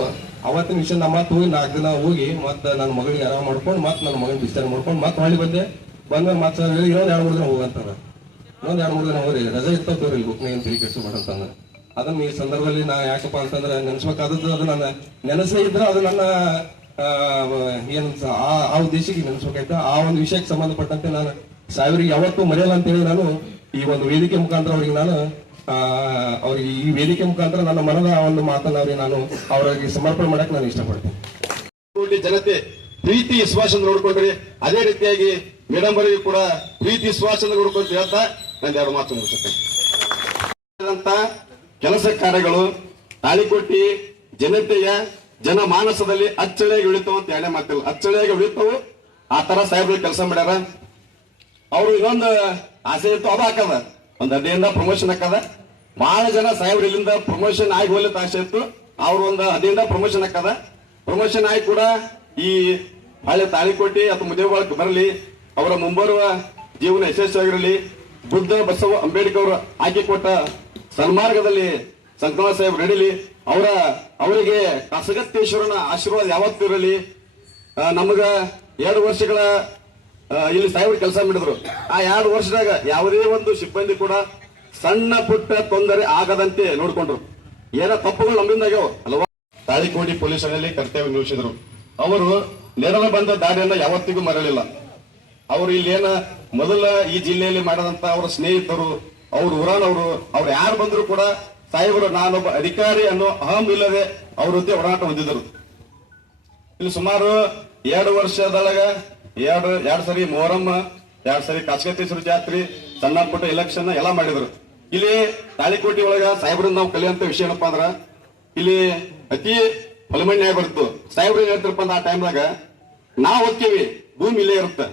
ಅವತ್ತಿನ ವಿಷಯ ನಮ್ಮ ಹೋಗಿ ನಾಲ್ಕು ದಿನ ಹೋಗಿ ಮತ್ತೆ ನನ್ನ ಮಗಳಿಗೆ ಆರಾಮ್ ಮಾಡ್ಕೊಂಡು ಮತ್ತೆ ನನ್ನ ಮಗನ ಡಿಸ್ಚಾರ್ಜ್ ಮಾಡ್ಕೊಂಡು ಮತ್ತೆ ಹೊಳ್ಳಿ ಬಂದೆ. ಬಂದ ಮತ್ತೆ ಇನ್ನೊಂದ್ ಎರಡು ಮೂರು ದಿನ ಹೋಗಂತಾರ ಇನ್ನೊಂದ್ ಎರಡು ಮೂರು ದಿನ ಹೋಗ್ರಿ. ರಜೆ ಇರ್ತಾವ್ರಿ ತೋರಿ ಬುಕ್ನ ಏನ್ ತಿಳಿ ಅದನ್ನ ಈ ಸಂದರ್ಭದಲ್ಲಿ ನಾ ಯಾಕಪ್ಪ ಅಂತಂದ್ರೆ ನೆನೆಸ್ಬೇಕಾದದ್ದು ಅದು ನನ್ನ ನೆನೆಸೇ ಇದ್ರೆ ಅದು ನನ್ನ ಏನು ಆ ಉದ್ದೇಶಕ್ಕೆ ನೆನೆಸ್ಬೇಕಾಯ್ತು? ಆ ಒಂದು ವಿಷಯಕ್ಕೆ ಸಂಬಂಧಪಟ್ಟಂತೆ ನಾನು ಸಾವಿರಿಗೆ ಯಾವತ್ತೂ ಮರೆಯಲ್ಲ ಅಂತೇಳಿ ನಾನು ಈ ಒಂದು ವೇದಿಕೆ ಮುಖಾಂತರ ಅವ್ರಿಗೆ ನಾನು ಅವ್ರಿಗೆ ಈ ವೇದಿಕೆ ಮುಖಾಂತರ ನನ್ನ ಮನದ ಒಂದು ಮಾತನ್ನ ಅವ್ರಿಗೆ ನಾನು ಅವರಿಗೆ ಸಮರ್ಪಣೆ ಮಾಡಕ್ ನಾನು ಇಷ್ಟಪಡ್ತೀನಿ. ಜನತೆ, ಪ್ರೀತಿ, ವಿಶ್ವಾಸ ನೋಡ್ಕೊಂಡ್ರಿ ಅದೇ ರೀತಿಯಾಗಿ ಮೇಡಮ್ ಅವರಿಗೂ ಕೂಡ ಪ್ರೀತಿ ವಿಶ್ವಾಸ ಅಂತ ಹೇಳ್ತಾ ನಾನು ಎರಡು ಮಾತು ಮುಗಿಸುತ್ತೆ. ಕೆಲಸ ಕಾರ್ಯಗಳು ತಾಳಿಕೊಟ್ಟಿ ಜನತೆಯ ಜನ ಮಾನಸದಲ್ಲಿ ಅಚ್ಚಳಿಯಾಗಿ ಉಳಿತಾವ ಅಂತ ಹೇಳೇ ಮಾತಿಲ್ಲ. ಅಚ್ಚಳಿಯಾಗಿ ಉಳಿತಾವು. ಆ ತರ ಸಾಹೇಬ್ರು ಕೆಲಸ ಮಾಡ್ಯಾರ. ಅವರು ಇನ್ನೊಂದು ಆಸೆ ಇತ್ತು, ಅದು ಹಾಕದ. ಒಂದ್ ಹದಿನೈದಿಂದ ಪ್ರಮೋಷನ್ ಹಾಕದ. ಬಹಳ ಜನ ಸಾಹೇಬ್ರು ಇಲ್ಲಿಂದ ಪ್ರಮೋಷನ್ ಆಗಿ ಹೋಗ್ಲಿಕ್ಕೆ ಆಸೆ ಇತ್ತು. ಅವ್ರು ಒಂದು ಹದಿನೈದಿಂದ ಪ್ರಮೋಷನ್ ಹಾಕದ. ಪ್ರಮೋಷನ್ ಆಗಿ ಕೂಡ ಈ ಹಳೆ ತಾಳಿಕೋಟಿ ಅಥವಾ ಮುದೇವಾಳಕ್ಕೆ ಬರಲಿ ಅವರ ಮುಂಬರುವ ಜೀವನ ಯಶಸ್ವಿಯಾಗಿರಲಿ ಬುದ್ಧ ಬಸವ ಅಂಬೇಡ್ಕರ್ ಅವರು ಹಾಕಿಕೊಟ್ಟ ಸನ್ಮಾರ್ಗದಲ್ಲಿ ಸಂಕಲ ಸಾಹೇಬ್ ನಡೀಲಿ. ಅವರ, ಅವರಿಗೆ ಕಸಗತ್ತೇಶ್ವರನ ಆಶೀರ್ವಾದ ಯಾವತ್ತೂ ಇರಲಿ. ನಮಗ ಎರಡು ವರ್ಷಗಳ ಇಲ್ಲಿ ಸಾಹೇಬ್ರು ಕೆಲಸ ಮಾಡಿದ್ರು. ಆ ಎರಡು ವರ್ಷದಾಗ ಯಾವುದೇ ಒಂದು ಸಿಬ್ಬಂದಿ ಕೂಡ ಸಣ್ಣ ಪುಟ್ಟ ತೊಂದರೆ ಆಗದಂತೆ ನೋಡಿಕೊಂಡ್ರು. ಏನೋ ತಪ್ಪುಗಳು ನಮ್ಮಿಂದ ಆಗ್ಯಾವ? ಅಲ್ವಾ? ತಾಳಿಕೋಡಿ ಪೊಲೀಸ್ ಠಾಣೆಯಲ್ಲಿ ಕರ್ತವ್ಯ ನಿರ್ವಹಿಸಿದ್ರು. ಅವರು ನೆರಳು ಬಂದ ದಾರಿಯನ್ನ ಯಾವತ್ತಿಗೂ ಮರಳಿಲ್ಲ. ಅವರು ಇಲ್ಲಿ ಏನ ಮೊದಲ ಈ ಜಿಲ್ಲೆಯಲ್ಲಿ ಮಾಡದಂತ ಅವರ ಸ್ನೇಹಿತರು, ಅವ್ರ ಊರಾನವರು ಅವ್ರು ಯಾರು ಬಂದ್ರು ಕೂಡ ಸಾಹೇಬರು ನಾನೊಬ್ಬ ಅಧಿಕಾರಿ ಅನ್ನೋ ಅಹಂ ಇಲ್ಲದೆ ಅವ್ರ ಜೊತೆ ಒಡನಾಟ ಹೊಂದಿದ್ರು. ಇಲ್ಲಿ ಸುಮಾರು ಎರಡು ವರ್ಷದೊಳಗ ಎರಡು ಎರಡು ಸರಿ ಮೊಹರಮ್ಮ ಎರಡು ಸರಿ ಕಾಶಕೇಶ್ವರ ಜಾತ್ರೆ ಸಣ್ಣ ಪುಟ್ಟ ಎಲೆಕ್ಷನ್ ಎಲ್ಲ ಮಾಡಿದ್ರು. ಇಲ್ಲಿ ತಾಳಿಕೋಟಿ ಒಳಗ ಸಾಹೇಬ್ರಿಂದ ನಾವು ಕಲಿಯಂತ ವಿಷಯ ಏನಪ್ಪ ಅಂದ್ರ, ಇಲ್ಲಿ ಅತಿ ಫಲಮಣ್ಯ ಬರ್ತು ಸಾಹೇಬ್ರು ಹೇಳ್ತಾರಪ್ಪ ಅಂದ್ರ ಆ ಟೈಮ್ದಾಗ ನಾವು ಹೋಗ್ತೀವಿ ಭೂಮಿ ಇಲ್ಲೇ ಇರುತ್ತೆ.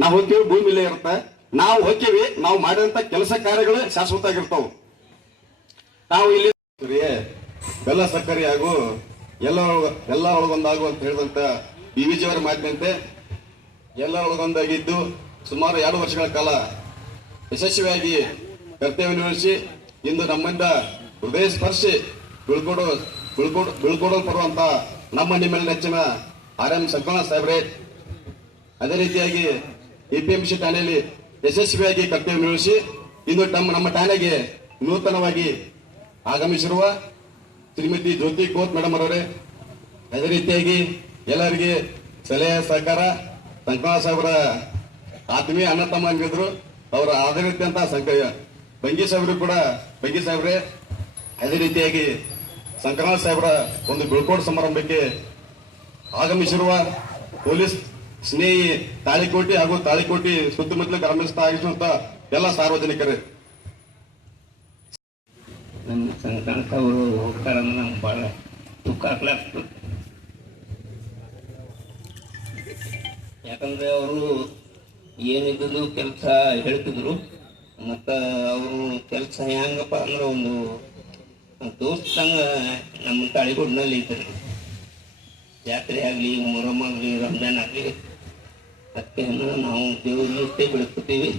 ನಾವು ಹೋಗ್ತೀವಿ, ಭೂಮಿ ಇಲ್ಲೇ ಇರುತ್ತೆ. ನಾವು ಹೋಗ್ತೀವಿ, ನಾವು ಮಾಡಿದಂತ ಕೆಲಸ ಕಾರ್ಯಗಳು ಶಾಶ್ವತ ಆಗಿರ್ತಾವ ನಾವು ಇಲ್ಲಿ ಬೆಲ್ಲ ಸಕ್ಕರೆ ಹಾಗೂ ಎಲ್ಲ ಎಲ್ಲ ಒಳಗೊಂದಾಗು ಅಂತ ಹೇಳಿದಂತ ಬಿ ವಿ ಜಿಯವರ ಮಾತಿನಂತೆ, ಎಲ್ಲ ಒಳಗೊಂದಾಗಿದ್ದು ಸುಮಾರು ಎರಡು ವರ್ಷಗಳ ಕಾಲ ಯಶಸ್ವಿಯಾಗಿ ಕರ್ತವ್ಯ ನಿರ್ವಹಿಸಿ, ಇಂದು ನಮ್ಮಿಂದ ಹೃದಯ ಸ್ಪರ್ಶಿ ಬೀಳ್ಕೊಡು ಬೀಳ್ಕೊಡು, ಬೀಳ್ಕೊಡಲ್ಪಡುವಂತ ನಮ್ಮ ನಿಮ್ಮಲ್ಲಿ ನೆಚ್ಚಿನ ಆರ್ ಎಂ ಸಂಕಲನ ಸಾಹೇಬ್ರೆ, ಅದೇ ರೀತಿಯಾಗಿ ಎಪಿಎಂಸಿ ಠಾಣೆಯಲ್ಲಿ ಯಶಸ್ವಿಯಾಗಿ ಕರ್ತವ್ಯ ನಿರ್ವಹಿಸಿ ಇಂದು ನಮ್ಮ ನಮ್ಮ ಠಾಣೆಗೆ ನೂತನವಾಗಿ ಆಗಮಿಸಿರುವ ಶ್ರೀಮತಿ ಜ್ಯೋತಿ ಕೋತ್ ಮೇಡಮ್ ಅವರೇ, ಅದೇ ರೀತಿಯಾಗಿ ಎಲ್ಲರಿಗೆ ಸಲಹೆ ಸಹಕಾರ ಸಂಕಲ ಸಾಹೇಬರ ಆತ್ಮೀಯ ಅಣ್ಣ ತಮ್ಮ ಅಂಗಿದ್ರು ಅವರ ಆಧರಿಸಿದಂತ ಸಂಕ ಬಂಗಿ ಸಾಹೇಬರು ಕೂಡ, ಬಂಗಿ ಸಾಹೇಬ್ರೆ, ಅದೇ ರೀತಿಯಾಗಿ ಸಂಕ್ರಾಂತ್ ಸಾಹೇಬರ ಒಂದು ಬೀಳ್ಕೋಡ್ ಸಮಾರಂಭಕ್ಕೆ ಆಗಮಿಸಿರುವ ಪೊಲೀಸ್ ಸ್ನೇಹಿ ತಾಳಿಕೋಟಿ ಹಾಗೂ ತಾಳಿಕೋಟಿ ಸುತ್ತಮುತ್ತಲ ಗ್ರಾಮಸ್ಥ ಆಗಿಸುವಂತ ಎಲ್ಲ ಸಾರ್ವಜನಿಕರೇ. ನನ್ನ ಸಂಕ್ರಾಂತ ಅವರು ಹೋಗ್ತಾರೆ ನಮ್ಗೆ ಭಾಳ ದುಃಖ ಆಗ್ಲಾಗ್ತದೆ ಯಾಕಂದ್ರೆ ಅವರು ಏನಿದ್ದು ಕೆಲಸ ಹೇಳ್ತಿದ್ರು, ಮತ್ತು ಅವರು ಕೆಲಸ ಹೆಂಗಪ್ಪ ಅಂದ್ರೆ ಒಂದು ದೋಸ್ತಂಗ ನಮ್ಮ ತಾಳಿಗೋಡ್ನಲ್ಲಿ ಇದ್ರು ಜಾತ್ರೆ ಆಗಲಿ ಮೊರಮ್ ಆಗಲಿ, ರಂಜಾನ್ ಆಗಲಿ ಅದಕ್ಕೆ ನಾವು ದೇವರಷ್ಟೇ ಬೆಳಕುತ್ತೀವಿ.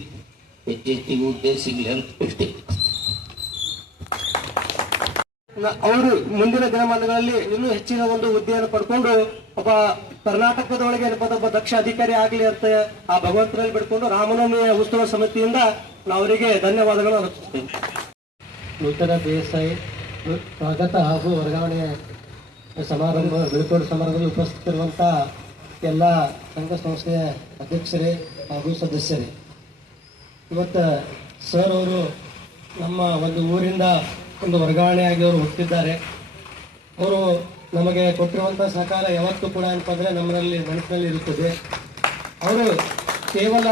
ಹೆಚ್ಚು ಹೆಚ್ಚಿಗೆ ಉದ್ದೇಶ ಸಿಗಲಿ ಅಂತ ಅಷ್ಟೇ. ಅವರು ಮುಂದಿನ ದಿನಮಾನಗಳಲ್ಲಿ ಇನ್ನೂ ಹೆಚ್ಚಿನ ಒಂದು ಹುದ್ದೆಯನ್ನು ಪಡ್ಕೊಂಡು ಒಬ್ಬ ಕರ್ನಾಟಕದೊಳಗೆ ಏನಪ್ಪ ಒಬ್ಬ ದಕ್ಷ ಅಧಿಕಾರಿ ಆಗಲಿ ಅಂತ ಆ ಭಗವಂತನಲ್ಲಿ ಬಿಡ್ಕೊಂಡು ರಾಮನವಮಿ ಉತ್ಸವ ಸಮಿತಿಯಿಂದ ನಾವು ಅವರಿಗೆ ಧನ್ಯವಾದಗಳು ಅರ್ಪಿಸ್ತೀವಿ ನೂತನ ದೇಸಾಯಿ ಸ್ವಾಗತ ಹಾಗೂ ವರ್ಗಾವಣೆ ಸಮಾರಂಭ ಬೀಳ್ಕೊಡು ಸಮಾರಂಭದಲ್ಲಿ ಉಪಸ್ಥಿತರಿರುವಂಥ ಎಲ್ಲ ಸಂಘ ಸಂಸ್ಥೆಯ ಅಧ್ಯಕ್ಷರೇ ಹಾಗೂ ಸದಸ್ಯರೇ. ಇವತ್ತು ಸರ್ ಅವರು ನಮ್ಮ ಒಂದು ಊರಿಂದ ಒಂದು ವರ್ಗಾವಣೆಯಾಗಿ ಅವರು ಹುಟ್ಟಿದ್ದಾರೆ. ಅವರು ನಮಗೆ ಕೊಟ್ಟಿರುವಂಥ ಸಹಕಾರ ಯಾವತ್ತೂ ಕೂಡ ಅಂತಂದರೆ ನಮ್ಮಲ್ಲಿ ಮನಸ್ಸಿನಲ್ಲಿ ಇರುತ್ತದೆ. ಅವರು ಕೇವಲ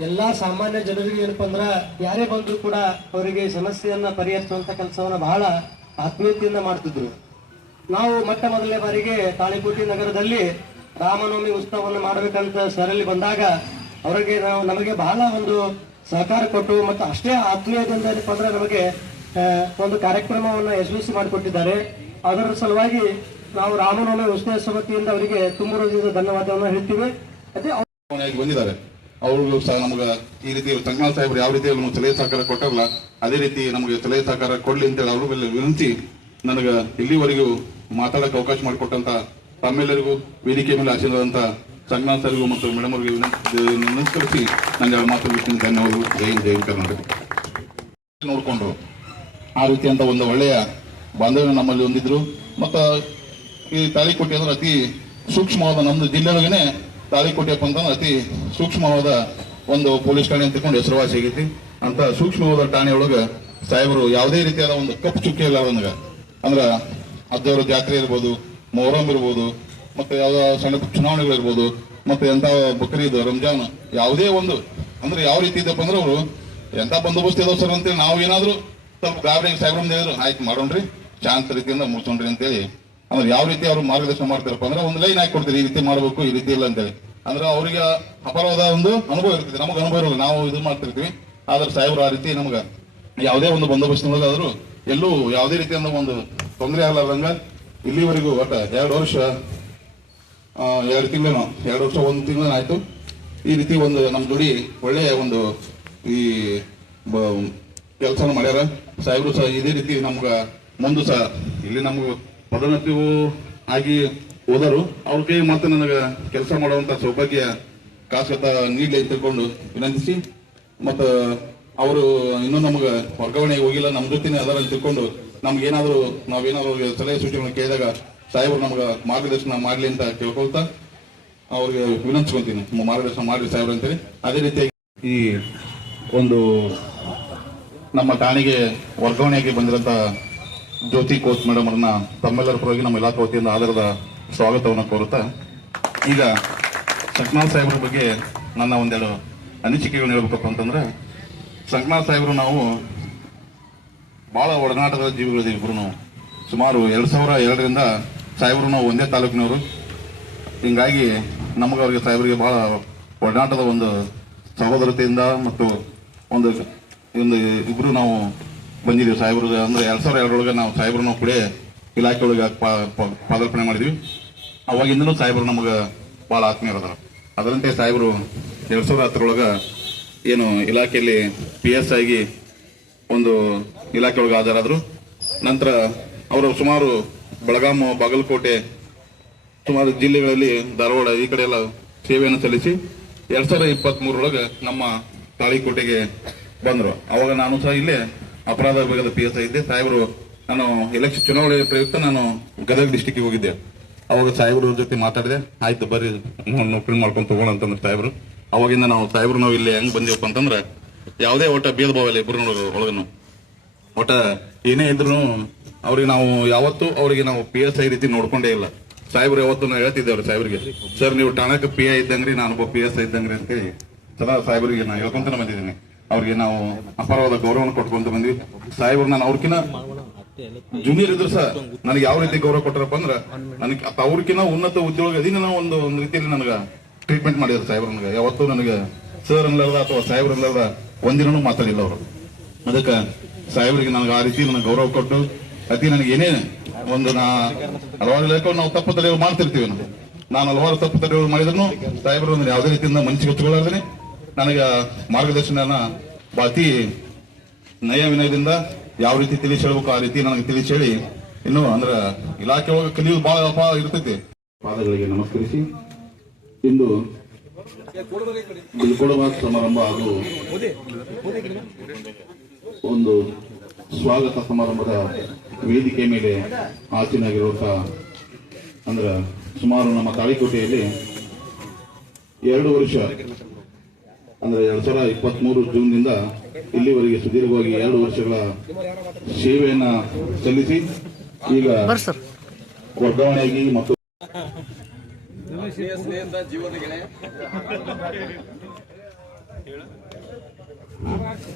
ಎಲ್ಲ ಸಾಮಾನ್ಯ ಜನರಿಗೆ ಏನಪ್ಪ ಅಂದ್ರೆ ಯಾರೇ ಬಂದರೂ ಕೂಡ ಅವರಿಗೆ ಸಮಸ್ಯೆಯನ್ನು ಪರಿಹರಿಸುವಂಥ ಕೆಲಸವನ್ನು ಬಹಳ ಆತ್ಮೀಯತೆಯಿಂದ ಮಾಡ್ತಿದ್ರು. ನಾವು ಮೊಟ್ಟ ಮೊದಲನೇ ಬಾರಿಗೆ ತಾಳಿಕೋಟಿ ನಗರದಲ್ಲಿ ರಾಮನವಮಿ ಉತ್ಸವವನ್ನು ಮಾಡಬೇಕಂತ ಸರಲ್ಲಿ ಬಂದಾಗ ಅವರಿಗೆ ನಾವು ನಮಗೆ ಬಹಳ ಒಂದು ಸಹಕಾರ ಕೊಟ್ಟು ಮತ್ತು ಅಷ್ಟೇ ಆತ್ಮೀಯದಿಂದ ಏನಪ್ಪ ಅಂದ್ರೆ ನಮಗೆ ಒಂದು ಕಾರ್ಯಕ್ರಮವನ್ನು ಯಶಸ್ವಿ ಮಾಡಿಕೊಟ್ಟಿದ್ದಾರೆ. ಅದರ ಸಲುವಾಗಿ ನಾವು ರಾಮನವಮಿ ಉತ್ಸವ ಸಮಿತಿಯಿಂದ ಅವರಿಗೆ ತುಂಬ ಹೃದಯದ ಧನ್ಯವಾದವನ್ನು ಹೇಳ್ತೀವಿ. ಅದೇ ಬಂದಿದ್ದಾರೆ. ಅವರು ಸಹ ನಮ್ಗೆ ಈ ರೀತಿ ಸಂಗನಾಥ್ ಸಾಹೇಬ್ರು ಯಾವ ರೀತಿ ನಮ್ಗೆ ಸಲಹೆ ಸಹಕಾರ ಕೊಟ್ಟಾರಲ್ಲ, ಅದೇ ರೀತಿ ನಮಗೆ ಸಲಹೆ ಸಹಕಾರ ಕೊಡ್ಲಿ ಅಂತೇಳಿ ಅವ್ರ ವಿನಂತಿ ನನಗೆ ಇಲ್ಲಿವರೆಗೂ ಮಾತಾಡಕ್ಕೆ ಅವಕಾಶ ಮಾಡಿಕೊಟ್ಟಂತ ತಮ್ಮೆಲ್ಲರಿಗೂ ವೇದಿಕೆ ಮೇಲೆ ಆಶೀರ್ವಾದಂತ ಸರ್ಗೂ ಮತ್ತು ಮೇಡಮ್ ಅವರಿಗೆ ನಮಸ್ಕರಿಸಿ ನನಗೆ ಮಾತು ಬಿಟ್ಟಿನ ಧನ್ಯವಾದಗಳು. ಜೈ ಜೈ ಕರ್ನಾಟಕ. ನೋಡಿಕೊಂಡು ಆ ರೀತಿಯಂತ ಒಂದು ಒಳ್ಳೆಯ ಬಾಂಧವ್ಯ ನಮ್ಮಲ್ಲಿ ಹೊಂದಿದ್ರು. ಮತ್ತು ಈ ತಾಳಿಕೋಟೆ ಅಂದ್ರೆ ಅತಿ ಸೂಕ್ಷ್ಮವಾದ ನಮ್ಮದು ಜಿಲ್ಲೆಯೊಳಗೇನೆ ತಾಳಿಕೋಟೆಪ್ಪ ಅಂತಂದ್ರೆ ಅತಿ ಸೂಕ್ಷ್ಮವಾದ ಒಂದು ಪೊಲೀಸ್ ಠಾಣೆ ಅಂತ ತಿಳ್ಕೊಂಡು ಹೆಸರುವಾಸಿ ಆಗೈತಿ ಅಂತ ಸೂಕ್ಷ್ಮವಾದ ಠಾಣೆಯೊಳಗೆ ಸಾಹೇಬರು ಯಾವುದೇ ರೀತಿಯಾದ ಒಂದು ಕಪ್ಪು ಚುಕ್ಕಿ ಇಲ್ಲ ಅಂದ್ರೆ ಅದ್ದವರ ಜಾತ್ರೆ ಇರ್ಬೋದು ಮೊಹರಂ ಇರ್ಬೋದು, ಮತ್ತೆ ಯಾವ ಸಣ್ಣ ಚುನಾವಣೆಗಳಿರ್ಬೋದು, ಮತ್ತೆ ಎಂತ ಬಕ್ರೀದ್ ರಂಜಾನ್, ಯಾವುದೇ ಒಂದು. ಅಂದ್ರೆ ಯಾವ ರೀತಿ ಇದ್ದಪ್ಪ ಅಂದ್ರೆ ಅವರು, ಎಂತ ಬಂದೋಬಸ್ತ್ ಇದಾವ ಸರ್ ಅಂತೇಳಿ ನಾವು ಏನಾದರೂ ಸ್ವಲ್ಪ ಗಾಬರಿ ಸಾಹೇಬ್ರ ಹೇಳಿದ್ರು ಆಯ್ತು ಮಾಡೋಣ್ರಿ ಶಾಂತ ರೀತಿಯಿಂದ ಮುಗಿಸೋಣ್ರಿ ಅಂತೇಳಿ. ಅಂದ್ರೆ ಯಾವ ರೀತಿ ಅವ್ರು ಮಾರ್ಗದರ್ಶನ ಮಾಡ್ತಾರಪ್ಪ ಅಂದ್ರೆ ಒಂದು ಲೈನ್ ಹಾಕಿ ಕೊಡ್ತೀರಿ, ಈ ರೀತಿ ಮಾಡಬೇಕು, ಈ ರೀತಿ ಇಲ್ಲ ಅಂತೇಳಿ. ಅಂದ್ರೆ ಅವರಿಗೆ ಅಪಾರವಾದ ಒಂದು ಅನುಭವ ಇರ್ತದೆ, ನಮಗೆ ಅನುಭವ ಇರಲ್ಲ ನಾವು ಇದು ಮಾಡ್ತಿರ್ತೀವಿ. ಆದ್ರೆ ಸಾಹೇಬ್ರು ಆ ರೀತಿ ನಮ್ಗೆ ಯಾವುದೇ ಒಂದು ಬಂದೋಬಸ್ತಿನೊಳಗಾದ್ರು ಎಲ್ಲೂ ಯಾವುದೇ ರೀತಿಯಿಂದ ಒಂದು ತೊಂದರೆ ಆಗಲಾರ್ದಂಗ ಇಲ್ಲಿವರೆಗೂ ಒಟ್ಟ ಎರಡು ವರ್ಷ ಎರಡು ತಿಂಗಳು, ಎರಡು ವರ್ಷ ಒಂದು ತಿಂಗಳು ಆಯಿತು. ಈ ರೀತಿ ಒಂದು ನಮ್ಮ ಜೋಡಿ ಒಳ್ಳೆಯ ಒಂದು ಈ ಕೆಲಸ ಮಾಡ್ಯಾರ. ಸಾಹೇಬ್ರು ಸಹ ಇದೇ ರೀತಿ ನಮ್ಗೆ ಮುಂದೆ ಸಹ ಇಲ್ಲಿ ನಮ್ಗೆ ಪದೋನ್ನತಿಯು ಆಗಿ ಹೋದರು. ಅವ್ರ ಕೈ ಮತ್ತೆ ನನಗೆ ಕೆಲಸ ಮಾಡುವಂತ ಸೌಭಾಗ್ಯ ಕಾಸು ನೀಡಲಿ ತಿಳ್ಕೊಂಡು ವಿನಂತಿಸಿ. ಮತ್ತು ಅವರು ಇನ್ನೂ ನಮಗೆ ವರ್ಗಾವಣೆಗೆ ಹೋಗಿಲ್ಲ. ನಮ್ಮ ಜೊತೆನೇ ಅದರಲ್ಲಿ ತಿಳ್ಕೊಂಡು ನಮ್ಗೆ ಏನಾದ್ರು ನಾವೇನಾದ್ರು ಸಲಹೆ ಸೂಚನೆ ಕೇಳಿದಾಗ ಸಾಹೇಬರು ನಮ್ಗೆ ಮಾರ್ಗದರ್ಶನ ಮಾಡಲಿ ಅಂತ ಕೇಳ್ಕೊಳ್ತಾ ಅವ್ರಿಗೆ ವಿನಂತಿಸ್ಕೊಂತೀನಿ ಮಾರ್ಗದರ್ಶನ ಮಾಡ್ರಿ ಸಾಹೇಬ್ರು ಅಂತೇಳಿ. ಅದೇ ರೀತಿಯಾಗಿ ಈ ಒಂದು ನಮ್ಮ ಠಾಣೆಗೆ ವರ್ಗಾವಣೆಯಾಗಿ ಬಂದಿರೋಂಥ ಜ್ಯೋತಿ ಕೋಚ್ ಮೇಡಮ್ ಅವ್ರನ್ನ ತಮ್ಮೆಲ್ಲರ ಪರವಾಗಿ ನಮ್ಮ ಇಲಾಖೆ ವತಿಯಿಂದ ಆಧಾರದ ಸ್ವಾಗತವನ್ನು ಕೋರುತ್ತಾ, ಈಗ ಸಂಕನಾಥ್ ಸಾಹೇಬ್ರ ಬಗ್ಗೆ ನನ್ನ ಒಂದೆರಡು ಅನಿಸಿಕೆಗಳನ್ನ ಹೇಳ್ಬೇಕಪ್ಪ ಅಂತಂದ್ರೆ ಸಂಕನಾಥ್ ಸಾಹೇಬರು ನಾವು ಬಹಳ ಒಡನಾಟದ ಜೀವಿಗಳಿದ್ದೀವಿ ಇಬ್ಬರು ಸುಮಾರು ಎರಡು ಸಾವಿರ ಎರಡರಿಂದ ಸಾಹೇಬರು ನಾವು ಒಂದೇ ತಾಲೂಕಿನವರು. ಹಿಂಗಾಗಿ ನಮಗೆ ಅವರಿಗೆ ಸಾಹೇಬರಿಗೆ ಬಹಳ ಒಡನಾಟದ ಒಂದು ಸಹೋದರತೆಯಿಂದ ಮತ್ತು ಒಂದು ಒಂದು ಇಬ್ರು ನಾವು ಬಂದಿದ್ದೀವಿ ಸಾಹೇಬ್ರು. ಅಂದ್ರೆ ಎರಡು ಸಾವಿರ ಎರಡರೊಳಗೆ ನಾವು ಸಾಹೇಬ್ರು ನಾವು ಕೂಡ ಇಲಾಖೆ ಒಳಗೆ ಪಾದಾರ್ಪಣೆ ಮಾಡಿದ್ವಿ. ಅವಾಗಿಂದನೂ ಸಾಹೇಬರು ನಮಗೆ ಭಾಳ ಆತ್ಮೀಯರದಾರ ಅದರಂತೆ ಸಾಹೇಬರು ಎರಡು ಸಾವಿರ ಹತ್ತರೊಳಗೆ ಏನು ಇಲಾಖೆಯಲ್ಲಿ ಪಿ ಎಸ್ ಆಗಿ ಒಂದು ಇಲಾಖೆ ಒಳಗೆ ಹಾಜರಾದರು ನಂತರ ಅವರು ಸುಮಾರು ಬೆಳಗಾಮು ಬಾಗಲಕೋಟೆ, ಸುಮಾರು ಜಿಲ್ಲೆಗಳಲ್ಲಿ ಧಾರವಾಡ ಈ ಕಡೆ ಎಲ್ಲ ಸೇವೆಯನ್ನು ಸಲ್ಲಿಸಿ ಎರಡ್ ಸಾವಿರದ ಇಪ್ಪತ್ತ್ ಮೂರರೊಳಗೆ ನಮ್ಮ ತಾಳಿಕೋಟೆಗೆ ಬಂದರು. ಅವಾಗ ನಾನು ಸಹ ಇಲ್ಲೇ ಅಪರಾಧ ವಿಭಾಗದ ಪಿ ಎಸ್ ಐ ಇದ್ದೆ. ಸಾಹೇಬರು ನಾನು ಎಲೆಕ್ಷನ್ ಚುನಾವಣೆ ಪ್ರಯುಕ್ತ ನಾನು ಗದಗ ಡಿಸ್ಟಿಕ್ಗೆ ಹೋಗಿದ್ದೆ. ಅವಾಗ ಸಾಹೇಬ್ರ ಜೊತೆ ಮಾತಾಡಿದೆ. ಆಯ್ತು ಬರ್ರಿ ನೌಕರಿ ಮಾಡ್ಕೊಂಡು ತಗೋಣ ಅಂತಂದ್ರೆ ಸಾಹೇಬರು. ಅವಾಗಿಂದ ನಾವು ಸಾಹೇಬ್ರು ನಾವು ಇಲ್ಲಿ ಹೆಂಗ್ ಬಂದೇವಪ್ಪ ಅಂತಂದ್ರೆ, ಯಾವುದೇ ಒಟ್ಟ ಭೇದ ಭಾವ ಇಲ್ಲ ಇಬ್ಬರು ಒಳಗನು. ಒಟ್ಟ ಏನೇ ಇದ್ರು ಅವ್ರಿಗೆ ನಾವು ಯಾವತ್ತೂ ಅವ್ರಿಗೆ ನಾವು ಪಿ ಎಸ್ ಐ ರೀತಿ ನೋಡ್ಕೊಂಡೇ ಇಲ್ಲ. ಸಾಹೇಬ್ರು ಯಾವತ್ತು ನಾವು ಹೇಳ್ತಿದ್ದೇವ್ರಿ ಸಾಹೇಬ್ರಿಗೆ, ಸರ್, ನೀವು ಠಾಣಕ್ಕೆ ಪಿ ಐ ಇದ್ದಂಗ್ರಿ, ನಾನು ಒಬ್ಬ ಪಿ ಎಸ್ ಐ ಇದ್ದಂಗ್ರಿ ಅಂತೇಳಿ. ಸದಾ ಸಾಹೇಬ್ರಿಗೆ ನಾನು ಹೇಳ್ಕೊಂತಾನೆ ಬಂದಿದ್ದೀನಿ. ಅವ್ರಿಗೆ ನಾವು ಅಪಾರವಾದ ಗೌರವನ ಕೊಟ್ಕೊಂತ ಬಂದ್ವಿ. ಸಾಹೇಬ್ರು ನಾನು ಅವ್ರಕಿನ ಜೂನಿಯರ್ ಇದ್ರು ಸಹ ನನಗೆ ಯಾವ ರೀತಿ ಗೌರವ ಕೊಟ್ಟರಪ್ಪ ಅಂದ್ರ, ನನಗೆ ಅವ್ರಕಿನ ಉನ್ನತ ಉದ್ಯೋಗ ಅದಿನ ಒಂದು ಒಂದು ರೀತಿಯಲ್ಲಿ ನನಗ ಟ್ರೀಟ್ಮೆಂಟ್ ಮಾಡಿದ್ರು ಸಾಹೇಬ್ರ ನನಗೆ. ಯಾವತ್ತೂ ನನಗೆ ಸರ್ ಅನ್ಲಾರ್ದ ಅಥವಾ ಸಾಹೇಬ್ರು ಅನ್ಲಾರ್ದ ಒಂದಿನೂ ಮಾತಾಡಿಲ್ಲ ಅವರು. ಅದಕ್ಕೆ ಸಾಹೇಬರಿಗೆ ನನಗೆ ಆ ರೀತಿ ನನಗೆ ಗೌರವ ಕೊಟ್ಟು, ಅತಿ ನನಗೆ ಏನೇನೆ ಒಂದು ನಾ ಹಲವಾರು ಇಲಾಖೆ ನಾವು ತಪ್ಪು ತಡೆಗಳು ಮಾಡ್ತಿರ್ತೀವಿ ನಾವು. ನಾನು ಹಲವಾರು ತಪ್ಪು ತಡೆಗಳು ಮಾಡಿದ್ರು ಸಾಹೇಬರು ನನಗೆ ಯಾವುದೇ ರೀತಿಯಿಂದ ಮನಸ್ಸಿಗೆ ಹಚ್ಕೊಳ್ಳಾರ್ದೇನೆ ನನಗೆ ಮಾರ್ಗದರ್ಶನ ಅತಿ ನಯ ವಿನಯದಿಂದ ಯಾವ ರೀತಿ ತಿಳಿಸಿ ಹೇಳ್ಬೇಕು ಆ ರೀತಿ ನನಗೆ ತಿಳಿಸಿ ಹೇಳಿ ಇನ್ನು ಅಂದ್ರೆ ಇಲಾಖೆ ಒಳಗೆ ಕಲಿಯೋದು ಬಹಳ ಅಪಾಯ ಇರ್ತೈತಿ. ಪಾದಗಳಿಗೆ ನಮಸ್ಕರಿಸಿ. ಇಂದು ಬೀಳ್ಕೊಡುವ ಸಮಾರಂಭ ಹಾಗೂ ಒಂದು ಸ್ವಾಗತ ಸಮಾರಂಭದ ವೇದಿಕೆ ಮೇಲೆ ಆಸೀನಾಗಿರುವಂತಹ ಅಂದ್ರ ಸುಮಾರು ನಮ್ಮ ತಾಳಿಕೋಟೆಯಲ್ಲಿ ಎರಡು ವರ್ಷ ಅಂದ್ರೆ ಎರಡ್ ಸಾವಿರದ ಇಪ್ಪತ್ತ್ ಮೂರು ಜೂನ್ನಿಂದ ಇಲ್ಲಿವರೆಗೆ ಸುದೀರ್ಘವಾಗಿ ಎರಡು ವರ್ಷಗಳ ಸೇವೆಯನ್ನ ಸಲ್ಲಿಸಿ ಈಗ ವರ್ಗಾವಣೆಯಾಗಿ ಮತ್ತು ಮತ್ತೆ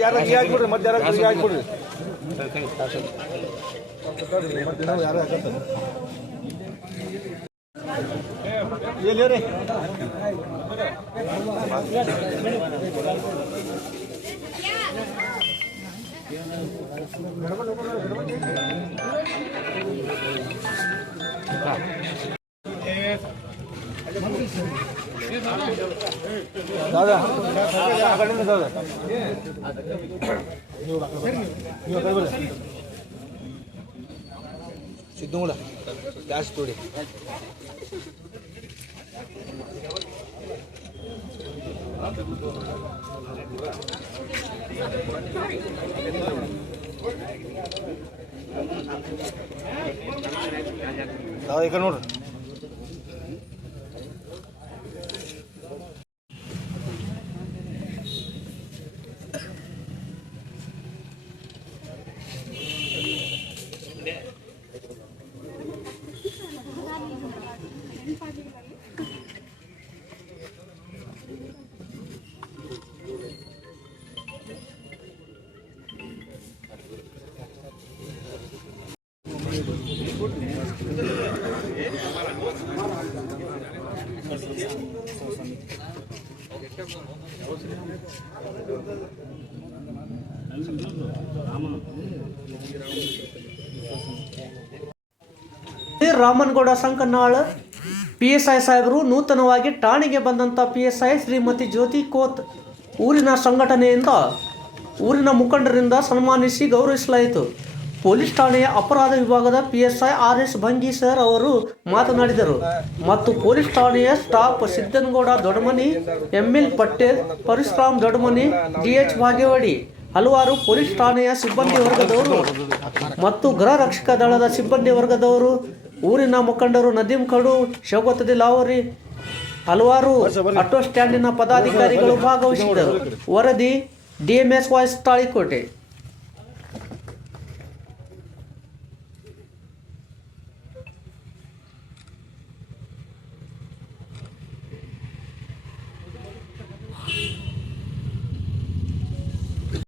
ಯಾರು ಈ ಆಗ್ಬಿಡ್ರಿ ಮತ್ತೆ ಯಾರು ಈ ಆಗ್ಬಿಡ್ರಿ ಎಲ್ಲಿ ದಾದಾ ನೀವು ಆ ಕಡೆ. ಬರ್ರಿ ಜಾಸ್ತಿ ತೋಡಿ ದಾದಾ ಈಗ ನೋಡ್ರಿ. Ramanagouda Sankanal P S I ಸಾಹೇಬರು ನೂತನವಾಗಿ ಠಾಣೆಗೆ ಬಂದಂಥ P S I Shrimati Jyoti Koth ಊರಿನ ಸಂಘಟನೆಯಿಂದ, ಊರಿನ ಮುಖಂಡರಿಂದ ಸನ್ಮಾನಿಸಿ ಗೌರವಿಸಲಾಯಿತು. ಪೊಲೀಸ್ ಠಾಣೆಯ ಅಪರಾಧ ವಿಭಾಗದ P S I R S Bhangi sir ಅವರು ಮಾತನಾಡಿದರು. ಮತ್ತು ಪೊಲೀಸ್ ಠಾಣೆಯ staff Siddanagouda Dodamani M L Patel, Parashuram Dodamani D H Bhagewadi ಹಲವಾರು ಪೊಲೀಸ್ ಠಾಣೆಯ ಸಿಬ್ಬಂದಿ ವರ್ಗದವರು ಮತ್ತು ಗೃಹ ರಕ್ಷಕ ದಳದ ಸಿಬ್ಬಂದಿ ವರ್ಗದವರು ಊರಿನ ಮುಖಂಡರು ನದೀಂ ಕಡು ಶೌಕತ್ ಲಾವರಿ ಹಲವಾರು ಆಟೋ ಸ್ಟ್ಯಾಂಡಿನ ಪದಾಧಿಕಾರಿಗಳು ಭಾಗವಹಿಸಿದ್ದರು. ವರದಿ ಡಿಎಂಎಸ್ ವಾಯ್ಸ್ ತಾಳಿಕೋಟೆ.